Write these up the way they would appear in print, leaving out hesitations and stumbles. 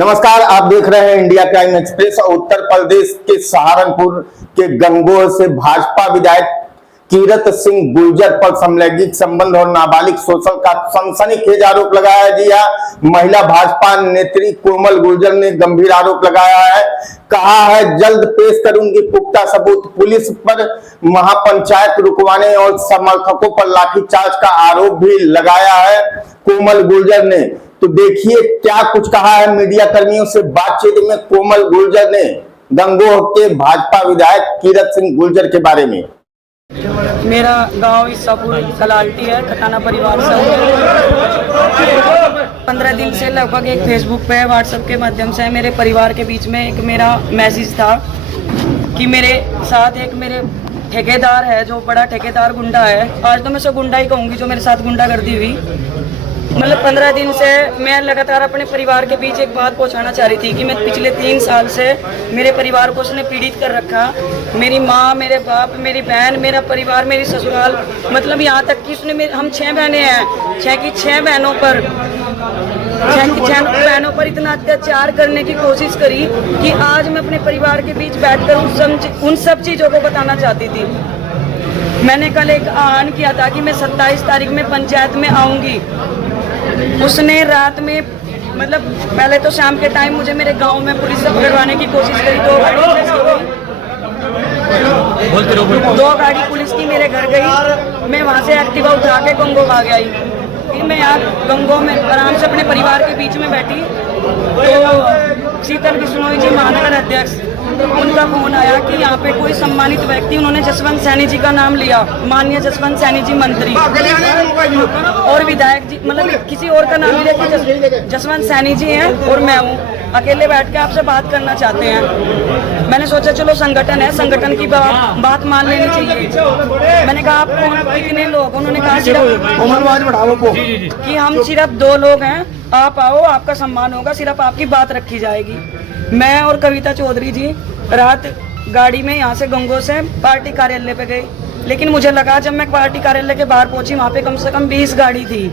नमस्कार, आप देख रहे हैं India crime express. Uttar Pradesh के सहारनपुर के गंगोह से भाजपा विधायक कीरत सिंह गुर्जर पर समलैंगिक संबंध और नाबालिग शोषण का सनसनीखेज आरोप लगाया है। जी हां, महिला भाजपा नेत्री कोमल गुर्जर ने गंभीर आरोप लगाया है। कहा है, जल्द पेश करूंगी पुख्ता सबूत। पुलिस पर महापंचायत रुकवाने और समर्थकों पर लाठीचार्ज का आरोप भी लगाया है कोमल गुर्जर ने। तो देखिए क्या कुछ कहा है मीडिया कर्मियों से बातचीत में कोमल गुर्जर ने गंगोह के भाजपा विधायक कीरत सिंह गुर्जर के बारे में। मेरा गांव ईसापुर कलाल्टी है, खटाना परिवार से। 15 दिन से लगभग एक फेसबुक पे व्हाट्सएप के माध्यम से मेरे परिवार के बीच में एक मेरा मैसेज था कि मेरे साथ एक मेरे ठेकेदार है, जो बड़ा ठेकेदार गुंडा है। आज तो मैं उसे गुंडा ही कहूँगी, जो मेरे साथ गुंडागर्दी हुई। मतलब 15 दिन से मैं लगातार अपने परिवार के बीच एक बात पहुंचाना चाह रही थी कि मैं पिछले 3 साल से मेरे परिवार को उसने पीड़ित कर रखा। मेरी माँ, मेरे बाप, मेरी बहन, मेरा परिवार, मेरी ससुराल, मतलब यहाँ तक कि उसने हम 6 बहनें हैं, 6 की 6 बहनों पर इतना अत्याचार करने की कोशिश करी कि आज मैं अपने परिवार के बीच बैठकर उन सब चीज़ों को बताना चाहती थी। मैंने कल एक आह्वान किया था कि मैं 27 तारीख में पंचायत में आऊँगी। उसने रात में, मतलब पहले तो शाम के टाइम मुझे मेरे गांव में पुलिस से पकड़वाने की कोशिश करी। 2 गाड़ी पुलिस की मेरे घर गई। मैं वहां से एक्टिवा उठा के गंगोह आ गई। फिर मैं यहाँ गंगोह में आराम से अपने परिवार के बीच में बैठी तो शीतल बिश्नोई जी, महानगर अध्यक्ष, उनका फोन आया कि यहाँ पे कोई सम्मानित व्यक्ति, उन्होंने जसवंत सैनी जी का नाम लिया, माननीय जसवंत सैनी जी मंत्री और विधायक जी, मतलब किसी और का नाम नहीं लेते, जसवंत सैनी जी हैं और मैं हूँ। अकेले बैठ के आपसे बात करना चाहते हैं। मैंने सोचा चलो संगठन है, संगठन की बात मान लेनी चाहिए। मैंने कहा आप कौन, कितने लोग? उन्होंने कहा कि हम सिर्फ 2 लोग हैं, आप आओ, आपका सम्मान होगा, सिर्फ आपकी बात रखी जाएगी। मैं और कविता चौधरी जी रात गाड़ी में यहाँ से गंगोह से पार्टी कार्यालय पे गई, लेकिन मुझे लगा जब मैं पार्टी कार्यालय के बाहर पहुंची वहाँ पे कम से कम 20 गाड़ी थी।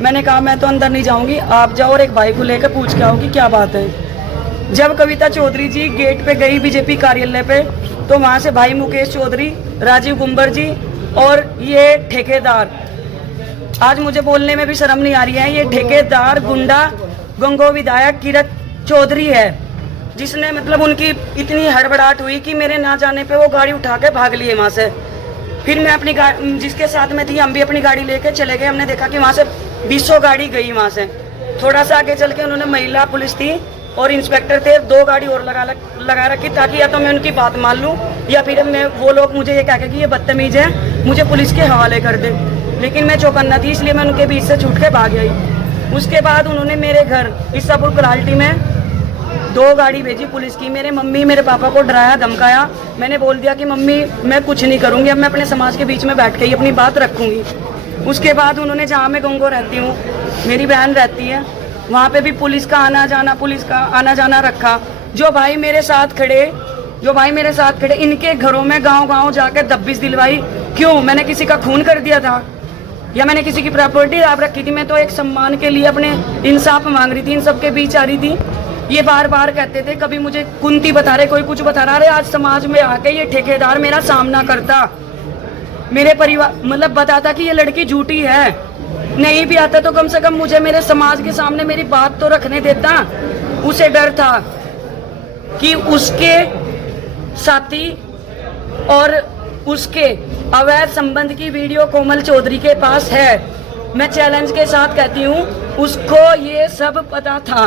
मैंने कहा मैं तो अंदर नहीं जाऊंगी, आप जाओ और एक भाई को लेकर पूछ के आओ कि क्या बात है। जब कविता चौधरी जी गेट पे गई बीजेपी कार्यालय पे, तो वहाँ से भाई मुकेश चौधरी, राजीव गुंबर जी और ये ठेकेदार, आज मुझे बोलने में भी शर्म नहीं आ रही है, ये ठेकेदार गुंडा गंगोह विधायक कीरत चौधरी है, जिसने मतलब उनकी इतनी हड़बड़ाहट हुई कि मेरे ना जाने पे वो गाड़ी उठा के भाग लिए वहाँ से। फिर मैं अपनी गाड़ी, जिसके साथ में थी, हम भी अपनी गाड़ी लेके चले गए। हमने देखा कि वहाँ से 20 गाड़ी गई। वहाँ से थोड़ा सा आगे चल के उन्होंने महिला पुलिस थी और इंस्पेक्टर थे, 2 गाड़ी और लगा रखी, ताकि या तो मैं उनकी बात मान लूँ या फिर वो लोग मुझे ये कह के कि ये बदतमीज है, मुझे पुलिस के हवाले कर दे। लेकिन मैं चौकन्ना थी, इसलिए मैं उनके बीच से छूट के भाग गई। उसके बाद उन्होंने मेरे घर ईसापुर कलाल्टी में 2 गाड़ी भेजी पुलिस की। मेरे मम्मी मेरे पापा को डराया धमकाया। मैंने बोल दिया कि मम्मी मैं कुछ नहीं करूँगी, अब मैं अपने समाज के बीच में बैठ के ही अपनी बात रखूँगी। उसके बाद उन्होंने, जहाँ मैं गंगोह रहती हूँ, मेरी बहन रहती है, वहाँ पे भी पुलिस का आना जाना रखा। जो भाई मेरे साथ खड़े इनके घरों में गाँव जाकर दबिश दिलवाई। क्यों? मैंने किसी का खून कर दिया था या मैंने किसी की प्रॉपर्टी आप रखी थी? मैं तो एक सम्मान के लिए अपने इंसाफ मांग रही थी, इन सबके बीच आ रही थी। ये बार बार कहते थे, कभी मुझे कुंती बता रहे, कोई कुछ बता रहा है। आज समाज में आके ये ठेकेदार मेरा सामना करता, मेरे परिवार मतलब बताता कि ये लड़की झूठी है। नहीं भी आता तो कम से कम मुझे मेरे समाज के सामने मेरी बात तो रखने देता। उसे डर था कि उसके साथी और उसके अवैध संबंध की वीडियो कोमल चौधरी के पास है। मैं चैलेंज के साथ कहती हूँ, उसको ये सब पता था।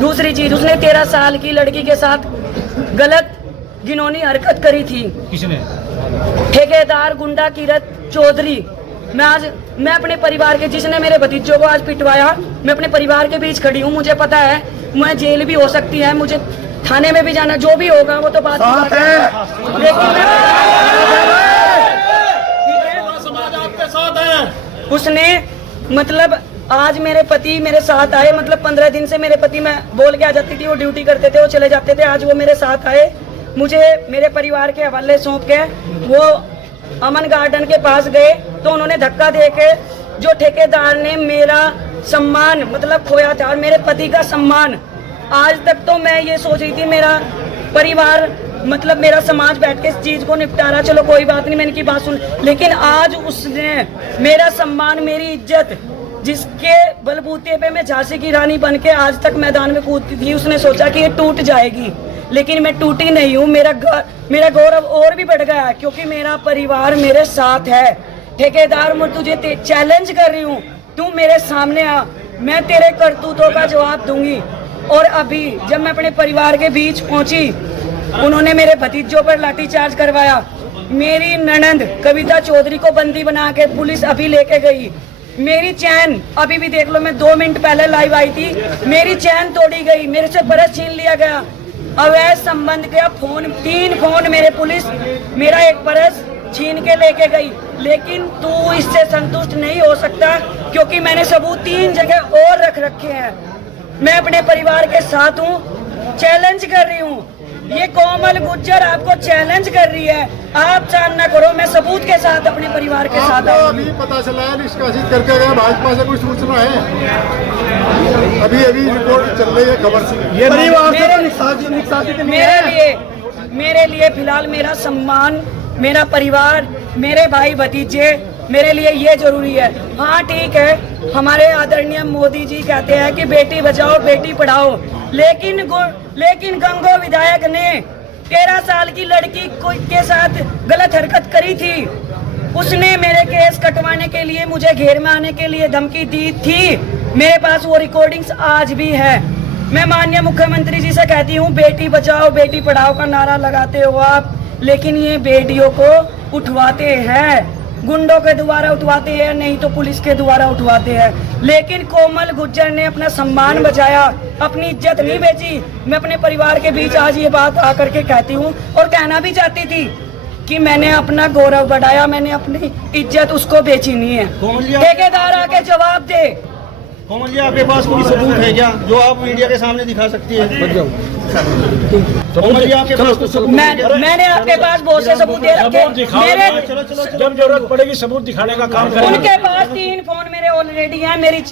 दूसरी चीज, उसने 13 साल की लड़की के साथ गलत घिनौनी हरकत करी थी। किसने? ठेकेदार गुंडा कीरत चौधरी। मैं अपने परिवार के, जिसने मेरे भतीजों को आज पिटवाया, मैं अपने परिवार के बीच खड़ी हूँ। मुझे पता है मैं जेल भी हो सकती है, मुझे थाने में भी जाना, जो भी होगा वो तो बात है। उसने मतलब आज मेरे पति मेरे साथ आए, मतलब 15 दिन से मेरे पति, मैं बोल के आ जाती थी, वो ड्यूटी करते थे, वो चले जाते थे। आज वो मेरे साथ आए, मुझे मेरे परिवार के हवाले सौंप के वो अमन गार्डन के पास गए, तो उन्होंने धक्का दे के, जो ठेकेदार ने मेरा सम्मान मतलब खोया था और मेरे पति का सम्मान आज तक तो मैं ये सोच रही थी मेरा परिवार मतलब मेरा समाज बैठ के इस चीज को निपटारा, चलो कोई बात नहीं, मैंने की बात सुन, लेकिन आज उसने मेरा सम्मान, मेरी इज्जत, जिसके बलबूते पे मैं झांसी की रानी बन के आज तक मैदान में कूदती थी, उसने सोचा कि ये टूट जाएगी, लेकिन मैं टूटी नहीं हूँ। मेरा गौरव और भी बढ़ गया क्योंकि मेरा परिवार मेरे साथ है। ठेकेदार, मैं तुझे चैलेंज कर रही हूँ, तू मेरे सामने आ, मैं तेरे करतूतों का जवाब दूंगी। और अभी जब मैं अपने परिवार के बीच पहुंची, उन्होंने मेरे भतीजों पर लाठीचार्ज करवाया। मेरी ननंद कविता चौधरी को बंदी बना के पुलिस अभी लेके गई। मेरी चैन अभी भी देख लो, मैं 2 मिनट पहले लाइव आई थी, मेरी चैन तोड़ी गई, मेरे से पर्स छीन लिया गया। अवैध संबंध का फोन, 3 फोन मेरे पुलिस, मेरा एक पर्स छीन के लेके गई। लेकिन तू इससे संतुष्ट नहीं हो सकता क्योंकि मैंने सबूत 3 जगह और रख रखे हैं। मैं अपने परिवार के साथ हूँ, चैलेंज कर रही हूँ। ये कोमल गुज्जर आपको चैलेंज कर रही है, आप सामना करो, मैं सबूत के साथ अपने परिवार के साथ आपको अभी पता चला है निष्कासित करके गया, भाजपा से कोई सूचना है? अभी रिपोर्ट चल रही है खबर से। ये परिवार से निष्कासित नहीं है। मेरे लिए फिलहाल मेरा सम्मान, मेरा परिवार, मेरे भाई भतीजे, मेरे लिए ये जरूरी है। हाँ ठीक है, हमारे आदरणीय मोदी जी कहते हैं कि बेटी बचाओ बेटी पढ़ाओ, लेकिन गंगो विधायक ने 13 साल की लड़की के साथ गलत हरकत करी थी। उसने मेरे केस कटवाने के लिए, मुझे घेर में आने के लिए धमकी दी थी। मेरे पास वो रिकॉर्डिंग्स आज भी है। मैं माननीय मुख्यमंत्री जी से कहती हूँ, बेटी बचाओ बेटी पढ़ाओ का नारा लगाते हो आप, लेकिन ये बेटियों को उठवाते हैं, गुंडों के द्वारा उठवाते हैं, नहीं तो पुलिस के द्वारा उठवाते हैं। लेकिन कोमल गुज्जर ने अपना सम्मान बचाया, अपनी इज्जत नहीं बेची। मैं अपने परिवार के बीच आज ये बात आकर के कहती हूँ और कहना भी चाहती थी कि मैंने अपना गौरव बढ़ाया, मैंने अपनी इज्जत उसको बेची नहीं है। ठेकेदार आके जवाब दे। कोमल जी, आपके पास कोई सबूत है क्या जो आप मीडिया के सामने दिखा सकती है? कोमल जी, आपके पास कुछ सबूत है? मैंने आपके पास बहुत से सबूत दे रखे। मेरे जब जरूरत पड़ेगी सबूत दिखाने का काम करेंगे। उनके पास 3 फोन मेरे ऑलरेडी हैं, मेरी